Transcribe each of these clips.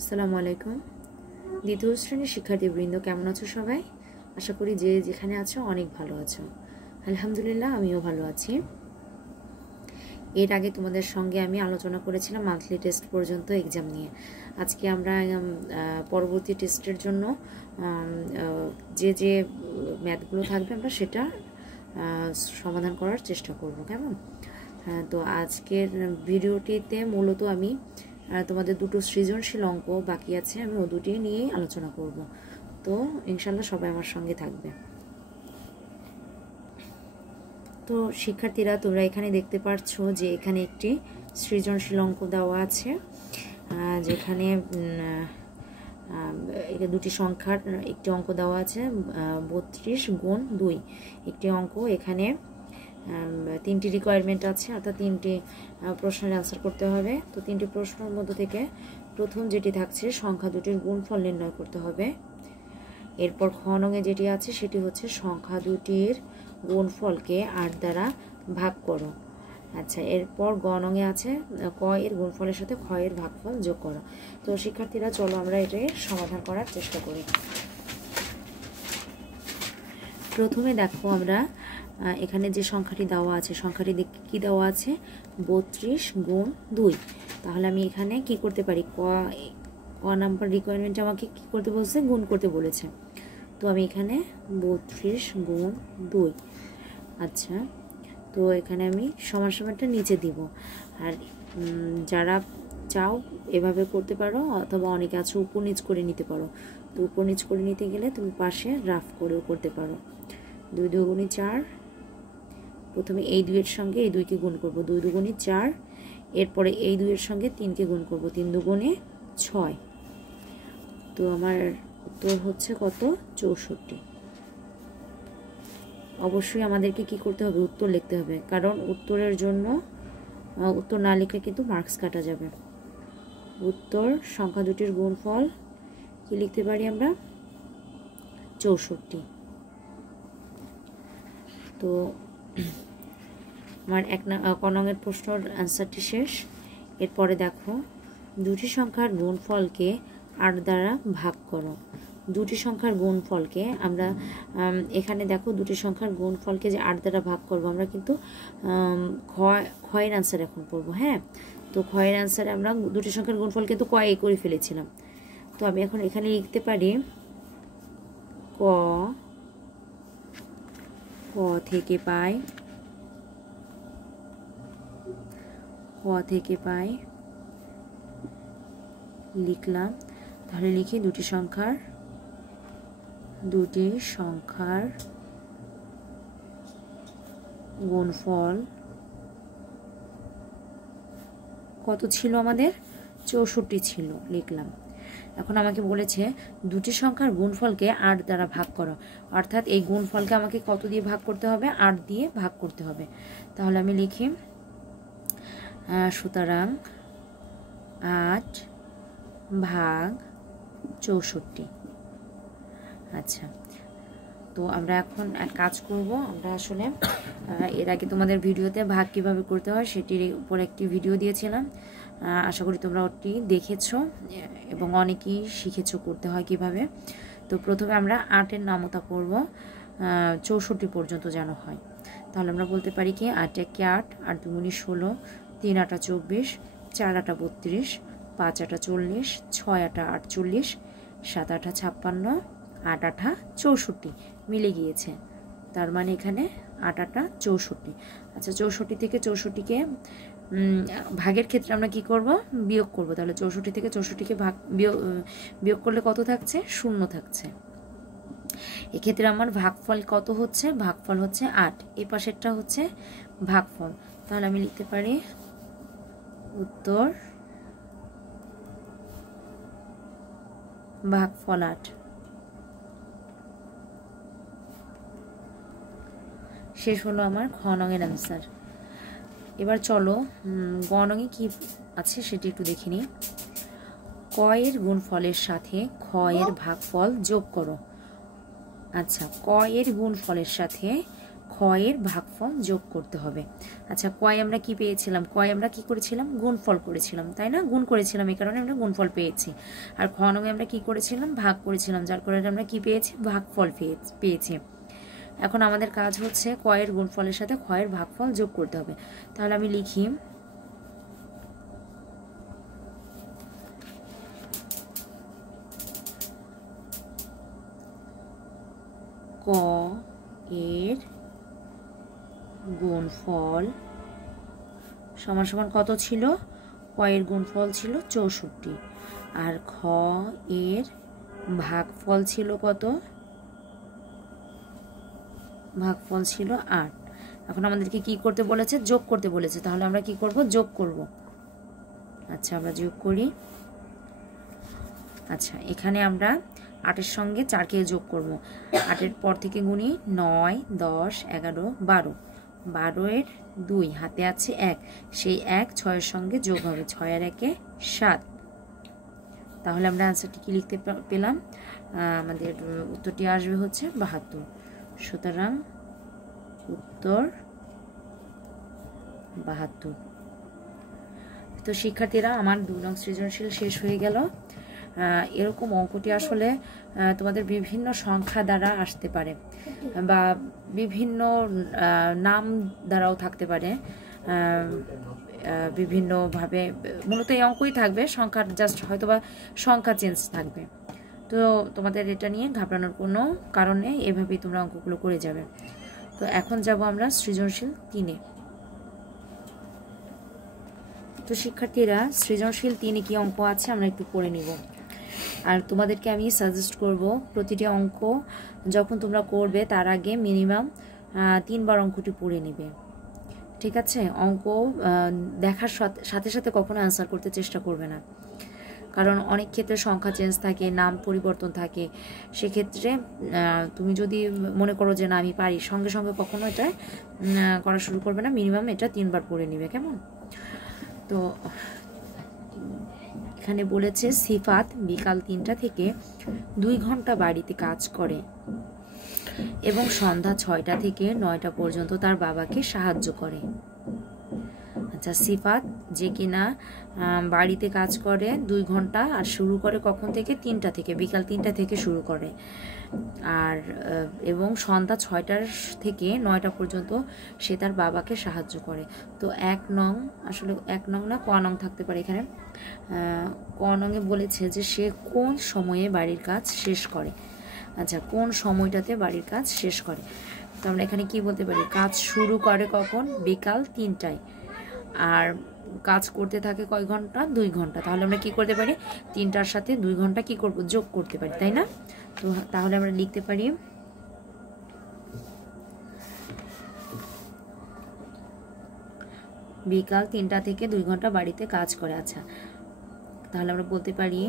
আসসালামু আলাইকুম। দ্বিতীয় শ্রেণীর শিক্ষার্থীবৃন্দ কেমন আছো সবাই? আশা করি যে যেখানে আছো অনেক ভালো আছো। আলহামদুলিল্লাহ আমিও ভালো আছি। এর আগে তোমাদের সঙ্গে আমি আলোচনা করেছিলাম মান্থলি টেস্ট পর্যন্ত এক্সাম নিয়ে। আজকে আমরা পরবর্তী টেস্টের জন্য যে ম্যাথগুলো থাকবে আমরা সেটা সমাধান করার চেষ্টা করব, কেমন? তো আজকের ভিডিওটিতে মূলত আমি তোমাদের দুটো সৃজনশীল অঙ্ক বাকি আছে, আমি ও দুটি নিয়েই আলোচনা করব। তো ইনশাল্লাহ সবাই আমার সঙ্গে থাকবে। তো শিক্ষার্থীরা, তোমরা এখানে দেখতে পাচ্ছ যে এখানে একটি সৃজনশীল অঙ্ক দেওয়া আছে, যেখানে দুটি সংখ্যার একটি অঙ্ক দেওয়া আছে 32 গুণ 2। একটি অঙ্ক এখানে 3টি রিকোয়ারমেন্ট আছে, অর্থাৎ 3টি প্রশ্নের অ্যান্সার করতে হবে। তো 3টি প্রশ্নের মধ্য থেকে প্রথম যেটি থাকছে সংখ্যা দুটির গুণফল নির্ণয় করতে হবে। এরপর খ নঙে যেটি আছে সেটি হচ্ছে সংখ্যা দুটির গুণফলকে 8 দ্বারা ভাগ করো। আচ্ছা, এরপর গ নঙে আছে ক এর গুণফলের সাথে খ এর ভাগফল যোগ করো। তো শিক্ষার্থীরা চলো আমরা এটাই সমাধান করার চেষ্টা করি। প্রথমে দেখো আমরা এখানে যে সংখ্যাটি দেওয়া আছে, সংখ্যাটি কি দেওয়া আছে 32 গুণ 2। তাহলে আমি এখানে কি করতে পারি, ক নাম্বার রিকোয়ারমেন্ট আমাকে কি করতে বলছে, গুণ করতে বলেছে। তো আমি এখানে 32 গুণ 2। আচ্ছা, তো এখানে আমি সমান সমানটা নিচে দিব। আর যারা চাও এভাবে করতে পারো, অথবা অনেকে আছে উপর নিচ করে নিতে পারো। তো উপর নিচ করে নিতে গেলে তুমি পাশে রাফ করেও করতে পারো। 2 দুগুণে 4, প্রথমে এই 2 এর সঙ্গে এই 2কে গুণ করব, 2 দুগুণে 4। এরপরে এই 2 এর সঙ্গে 3কে গুণ করব, 3 দুগুণে 6। তো আমার উত্তর হচ্ছে কত, 64। অবশ্যই আমাদেরকে কি করতে হবে, উত্তর লিখতে হবে, কারণ উত্তরের জন্য উত্তর না লিখলে কিন্তু মার্কস কাটা যাবে। উত্তর সংখ্যা দুটির গুণফল কি লিখতে পারি আমরা, 64। তো আমার ক নঙের প্রশ্নের অ্যান্সারটি শেষ। এরপরে দেখো দুটি সংখ্যার গুণফলকে 8 দ্বারা ভাগ করো। দুটি সংখ্যার গুণফলকে আমরা এখানে দেখো দুটি সংখ্যার গুণফলকে যে 8 দ্বারা ভাগ করব, আমরা কিন্তু ক্ষয়ের অ্যান্সার এখন করব। হ্যাঁ, তো ক্ষয়ের অ্যান্সারে আমরা দুটি সংখ্যার গুণফল কিন্তু কয়ে করে ফেলেছিলাম। তো আমি এখন এখানে লিখতে পারি ক থেকে পাই, ক থেকে পাই লিখলাম। তাহলে লিখি দুটি সংখ্যার গুণফল কত ছিল আমাদের, 64 ছিল, লিখলাম। এখন আমাকে বলেছে দুটি সংখ্যার গুণফলকে 8 দ্বারা ভাগ করো, অর্থাৎ এই গুণফলকে আমাকে কত দিয়ে ভাগ করতে হবে, 8 দিয়ে ভাগ করতে হবে। তাহলে আমি লিখি সুতরাং 8 ভাগ 64। আচ্ছা, তো আমরা এখন এক কাজ করব, আমরা আসলে এর আগে তোমাদের ভিডিওতে ভাগ কিভাবে করতে হয় সেটির উপর একটি ভিডিও দিয়েছিলাম। আশা করি তোমরা ওটি দেখেছো এবং অনেকেই শিখেছো করতে হয় কিভাবে। তো প্রথমে আমরা 8-এর নামতা করব 64 পর্যন্ত যেন হয়। তাহলে আমরা বলতে পারি কি 8 একে 8, 8 দুগুণে 16, 3 আটা 24, 4 আটা 32, 5 আটা 40, 6 আটা 48, 7 আটা 56, 8 আটা 64 মিলে গিয়েছে। তার মানে এখানে 8 আটা 64। আচ্ছা, 64 থেকে 64কে ভাগের ক্ষেত্রে আমরা কি করব, বিয়োগ করব। তাহলে 64 থেকে 64কে বিয়োগ করলে কত থাকছে, 0 থাকছে। এক্ষেত্রে আমার ভাগফল কত হচ্ছে, ভাগফল হচ্ছে 8, এই পাশেরটা হচ্ছে ভাগফল। তাহলে আমি লিখতে পারি উত্তর ভাগফল 8। শেষ হলো আমার খ নঙের অ্যান্সার। এবার চলো গ নঙে কি আছে সেটি একটু দেখে নিই। ক এর গুণফলের সাথে খ এর ভাগফল যোগ করো। আচ্ছা, ক এর গুণফলের সাথে খ এর ভাগফল ভাগফল যোগ করতে হবে। আচ্ছা, কয় আমরা কি পেয়েছিলাম? কয় আমরা কি করেছিলাম? গুণফল করেছিলাম, তাই না? গুণ করেছিলাম, এই কারণে আমরা গুণফল পেয়েছি। আর খ নঙে আমরা কি করেছিলাম? ভাগ করেছিলাম, যার কারণে আমরা কি পেয়েছি? ভাগফল পেয়েছি। এখন আমাদের কাজ হচ্ছে কয়ের গুণফলের সাথে ক্ষয়ের ভাগফল যোগ করতে হবে। তাহলে আমি লিখি ক এর গুণফল সমান সমান কত ছিল? ক এর গুণফল ছিল 64, আর খ এর ভাগফল ছিল কত? ভাগফল ছিল 8। এখন আমাদেরকে কি করতে বলেছে? যোগ করতে বলেছে। তাহলে আমরা কি করব? যোগ করব। আচ্ছা, আমরা যোগ করি। আচ্ছা, এখানে আমরা 8-এর সঙ্গে 4কে যোগ করব। 8-এর পর থেকে গুনি 9, 10, 11, 12। 12-এর 2, হাতে আছে 1, সেই 1 6-এর সঙ্গে যোগ হবে। 6 আর 1-এ 7। তাহলে আমরা আনসারটি কি লিখতে পেলাম? আমাদের উত্তরটি আসবে হচ্ছে 72। সুতরাং উত্তর 72। তো শিক্ষার্থীরা, আমার 2 নং সৃজনশীল শেষ হয়ে গেল। এরকম অঙ্কটি আসলে তোমাদের বিভিন্ন সংখ্যা দ্বারা আসতে পারে বা বিভিন্ন নাম দ্বারাও থাকতে পারে, বিভিন্নভাবে। মূলত এই অঙ্কই থাকবে, সংখ্যার জাস্ট হয়তো বা সংখ্যা চেঞ্জ থাকবে। তো তোমাদের এটা নিয়ে ঘাবড়ানোর কোনো কারণ নেই, এভাবেই তোমরা অঙ্কগুলো করে যাবে। তো এখন যাব আমরা সৃজনশীল 3-এ। তো শিক্ষার্থীরা, সৃজনশীল 3-এ কি অঙ্ক আছে আমরা একটু পড়ে নিব। আর তোমাদেরকে আমি সাজেস্ট করব, প্রতিটি অঙ্ক যখন তোমরা করবে তার আগে মিনিমাম 3 বার অঙ্কটি পড়ে নিবে, ঠিক আছে? অঙ্ক দেখার সাথে সাথে কখনো অ্যান্সার করতে চেষ্টা করবে না, কারণ অনেক ক্ষেত্রে সংখ্যা চেঞ্জ থাকে, নাম পরিবর্তন থাকে। সেক্ষেত্রে তুমি যদি মনে করো যে না আমি পারি, সঙ্গে সঙ্গে কখনো এটা করা শুরু করবে না, মিনিমাম এটা 3 বার পড়ে নিবে, কেমন? তো এখানে বলেছে সিফাত বিকাল 3টা থেকে 2 ঘন্টা বাড়িতে কাজ করে এবং সন্ধ্যা 6টা থেকে 9টা পর্যন্ত তার বাবাকে সাহায্য করে। আচ্ছা, সিফাত যে কিনা বাড়িতে কাজ করে 2 ঘন্টা, আর শুরু করে কখন থেকে? 3টা থেকে, বিকাল 3টা থেকে শুরু করে, আর এবং সন্ধ্যা 6টার থেকে 9টা পর্যন্ত সে তার বাবাকে সাহায্য করে। তো 1 নং, আসলে 1 নং না, ক নং থাকতে পারে এখানে। ক নংয়ে বলেছে যে সে কোন সময়ে বাড়ির কাজ শেষ করে। আচ্ছা, কোন সময়টাতে বাড়ির কাজ শেষ করে? তো আমরা এখানে কি বলতে পারি? কাজ শুরু করে কখন? বিকাল 3টায়, আর কাজ করতে থাকে কয় ঘন্টা? 2 ঘন্টা। তাহলে আমরা কি করতে পারি? 3টার সাথে 2 ঘন্টা কি করব? যোগ করতে পারি, তাই না? তো তাহলে আমরা লিখতে পারি বিকাল 3টা থেকে 2 ঘন্টা বাড়িতে কাজ করে। আচ্ছা, তাহলে আমরা বলতে পারি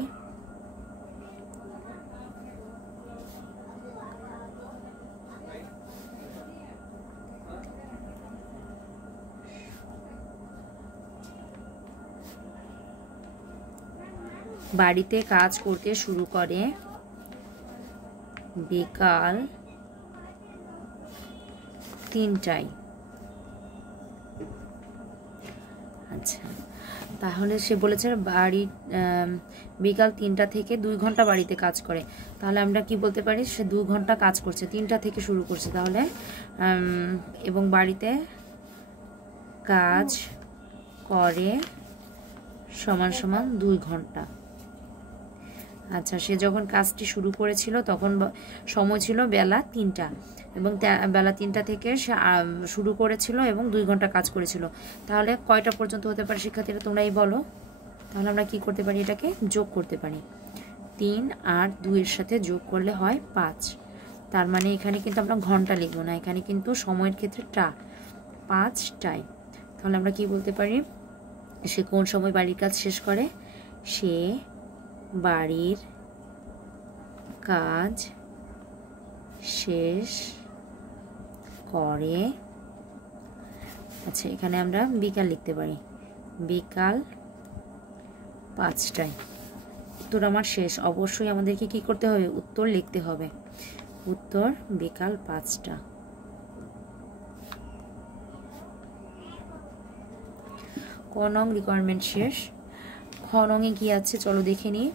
বাড়িতে কাজ করতে শুরু করে বিকাল 3টায়। আচ্ছা, তাহলে সে বলেছে বাড়ি বিকাল 3টা থেকে 2 ঘন্টা বাড়িতে কাজ করে। তাহলে আমরা কি বলতে পারি? সে 2 ঘন্টা কাজ করছে, 3টা থেকে শুরু করছে, তাহলে এবং বাড়িতে কাজ করে সমান সমান 2 ঘন্টা। আচ্ছা, সে যখন কাজটি শুরু করেছিল তখন সময় ছিল বেলা 3টা, এবং বেলা 3টা থেকে সে শুরু করেছিল এবং 2 ঘন্টা কাজ করেছিল। তাহলে কয়টা পর্যন্ত হতে পারে শিক্ষার্থীরা, তোমরা এই বলো। তাহলে আমরা কি করতে পারি? এটাকে যোগ করতে পারি। 3 আর 2 এর সাথে যোগ করলে হয় 5। তার মানে এখানে কিন্তু আমরা ঘন্টা লিখবো না, এখানে কিন্তু সময়ের ক্ষেত্রে 5টায়। তাহলে আমরা কি বলতে পারি? সে কোন সময় বাড়ির কাজ শেষ করে? সে বাড়ির কাজ শেষ করে, আচ্ছা এখানে আমরা বিকাল লিখতে পারি, বিকাল 5টায়। উত্তর আমার শেষ। অবশ্যই আমাদেরকে কি করতে হবে? উত্তর লিখতে হবে। উত্তর বিকাল 5টা। ক নং রিকোয়ারমেন্ট শেষ। খ নংয়ে কি আছে চলো দেখে নিই।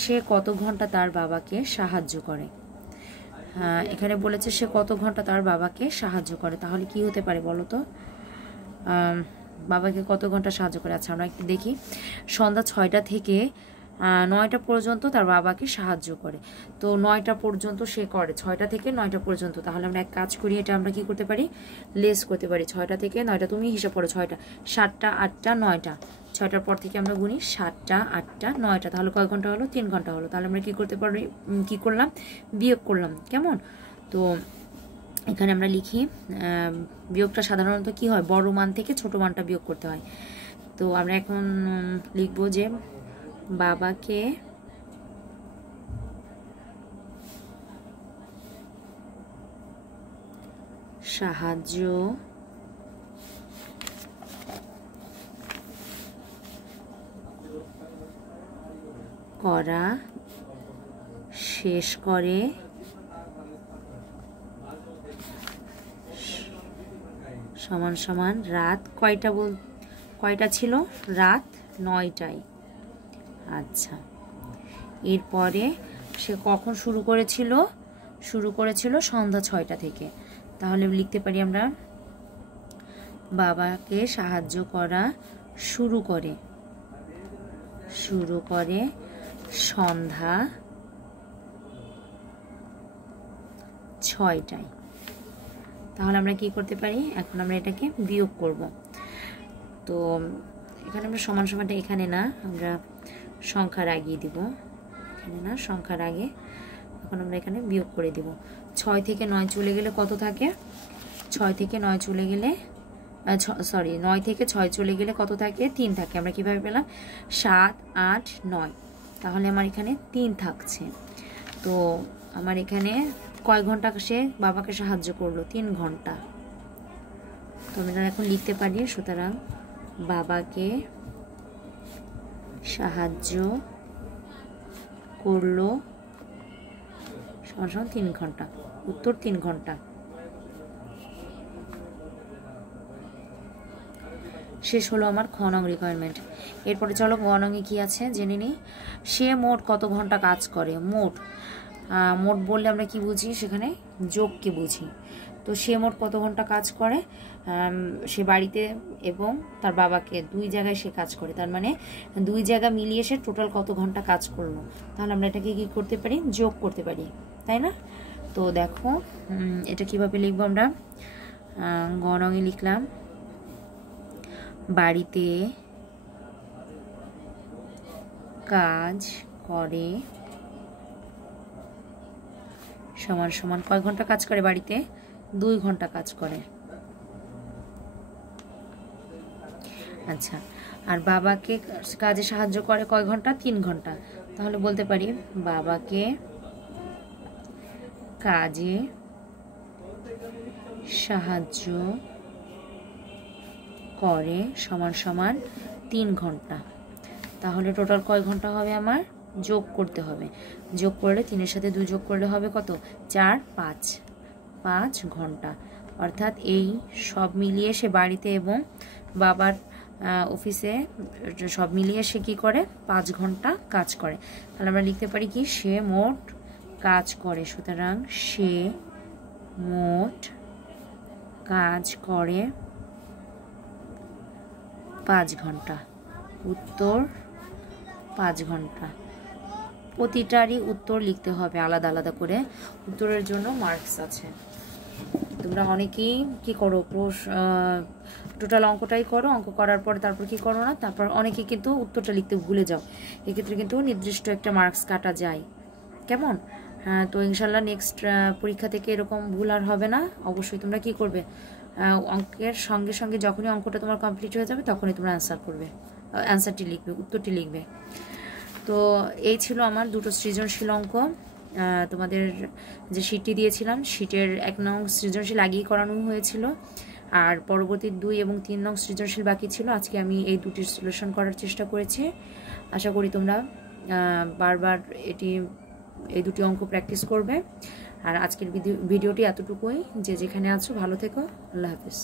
সে কত ঘন্টা তার বাবাকে সাহায্য করে। এখানে বলেছে সে কত ঘন্টা তার বাবাকে সাহায্য করে, তাহলে কি হতে পারে বলো তো? বাবাকে কত ঘন্টা সাহায্য করে। আচ্ছা আমরা একটু দেখি। সন্ধ্যা 6টা থেকে 9টা পর্যন্ত তার বাবাকে সাহায্য করে। তো 9টা পর্যন্ত সে করে, 6টা থেকে 9টা পর্যন্ত। তাহলে আমরা এক কাজ করি, এটা আমরা কি করতে পারি, লেস করতে পারি। 6টা থেকে 9টা, তুমি হিসাব করো। 6টা, 7টা, 8টা, 9টা। 6টার পর থেকে আমরা গুনি 7টা, 8টা, 9টা। তাহলে কয় ঘন্টা হলো? 3 ঘন্টা হলো। তাহলে আমরা কি করতে পারি, কি করলাম, বিয়োগ করলাম। কেমন? তো এখানে আমরা লিখি, বিয়োগটা সাধারণত কি হয়, বড় মান থেকে ছোট মানটা বিয়োগ করতে হয়। তো আমরা এখন লিখবো যে বাবাকে সাহায্য করা শেষ করে সমান সমান রাত কয়টা ছিল? রাত 9টায়। আচ্ছা, এরপরে সে কখন শুরু করেছিল? শুরু করেছিল সন্ধ্যা 6টা থেকে। তাহলে লিখতে পারি আমরা বাবাকে সাহায্য করা শুরু করে সন্ধ্যা 6টায়। তাহলে আমরা কি করতে পারি, এখন আমরা এটাকে বিয়োগ করব। তো এখানে আমরা সমান সমানটা এখানে না, আমরা সংখ্যার আগিয়ে দিব। এখানে না, সংখ্যার আগে। এখন আমরা এখানে বিয়োগ করে দিব। 6 থেকে 9 চলে গেলে কত থাকে? 6 থেকে 9 চলে গেলে 9 থেকে 6 চলে গেলে কত থাকে? 3 থাকে। আমরা কিভাবে পেলাম? 7, 8, 9। তাহলে আমার এখানে 3 থাকছে। তো আমার এখানে কয় ঘন্টা সে বাবাকে সাহায্য করলো? 3 ঘন্টা। তো আমরা এখন লিখতে পারি, সুতরাং বাবাকে সাহায্য করলো সমান 3 ঘন্টা। উত্তর 3 ঘন্টা। শেষ হলো আমার খ নং রিকোয়ারমেন্ট। এরপরে চলো গ নংয়ে কি আছে জেনে নিই। সে মোট কত ঘন্টা কাজ করে? মোট বললে আমরা কি বুঝি, সেখানে যোগকে বুঝি। তো সে মোট কত ঘন্টা কাজ করে? সে বাড়িতে এবং তার বাবাকে 2 জায়গায় সে কাজ করে। তার মানে 2 জায়গা মিলিয়ে সে টোটাল কত ঘন্টা কাজ করলো। তাহলে আমরা এটাকে কি করতে পারি, যোগ করতে পারি, তাই না? তো দেখো এটা কিভাবে লিখবো আমরা। গ নংয়ে লিখলাম বাড়িতে কাজ করে সমান সমান কয় ঘন্টা কাজ করে? বাড়িতে 2 ঘন্টা কাজ করে। আচ্ছা, আর বাবাকে কাজে সাহায্য করে কয় ঘন্টা? 3 ঘন্টা। তাহলে বলতে পারি বাবাকে কাজে সাহায্য করে সমান সমান 3 ঘন্টা। তাহলে টোটাল কয় ঘন্টা হবে আমার? যোগ করতে হবে। যোগ করলে 3-এর সাথে 2 যোগ করলে হবে কত? 4, 5 ঘন্টা। অর্থাৎ এই সব মিলিয়ে সে বাড়িতে এবং বাবার অফিসে সব মিলিয়ে সে কি করে? 5 ঘন্টা কাজ করে। তাহলে আমরা লিখতে পারি কি, সে মোট কাজ করে। সুতরাং সে মোট কাজ করে 5 ঘন্টা। উত্তর 5 ঘন্টা। প্রতিটারই উত্তর লিখতে হবে আলাদা আলাদা করে। উত্তরের জন্য মার্কস আছে। তোমরা অনেকেই কি করো, টোটাল অঙ্কটাই করো, অঙ্ক করার পরে তারপর কি করো না, তারপর অনেকে কিন্তু উত্তরটা লিখতে ভুলে যাও। এক্ষেত্রে কিন্তু নির্দিষ্ট একটা মার্কস কাটা যায়। কেমন? তো ইনশাল্লাহ নেক্সট পরীক্ষা থেকে এরকম ভুল আর হবে না। অবশ্যই তোমরা কি করবে, অঙ্কের সঙ্গে সঙ্গে যখনই অঙ্কটা তোমার কমপ্লিট হয়ে যাবে তখনই তোমরা অ্যান্সারটি লিখবে, উত্তরটি লিখবে। তো এই ছিল আমার 2টো সৃজনশীল অঙ্ক। তোমাদের যে শীটটি দিয়েছিলাম, শীটের 1 নং সৃজনশীল আগেই করানো হয়েছিল, আর পরবর্তী 2 এবং 3 নং সৃজনশীল বাকি ছিল। আজকে আমি এই 2টির সলিউশন করার চেষ্টা করেছি। আশা করি তোমরা বারবার এই 2টি অঙ্ক প্র্যাকটিস করবে। আর আজকের ভিডিওটি এতটুকুই। যে যেখানে আছো ভালো থেকো। আল্লাহ হাফেজ।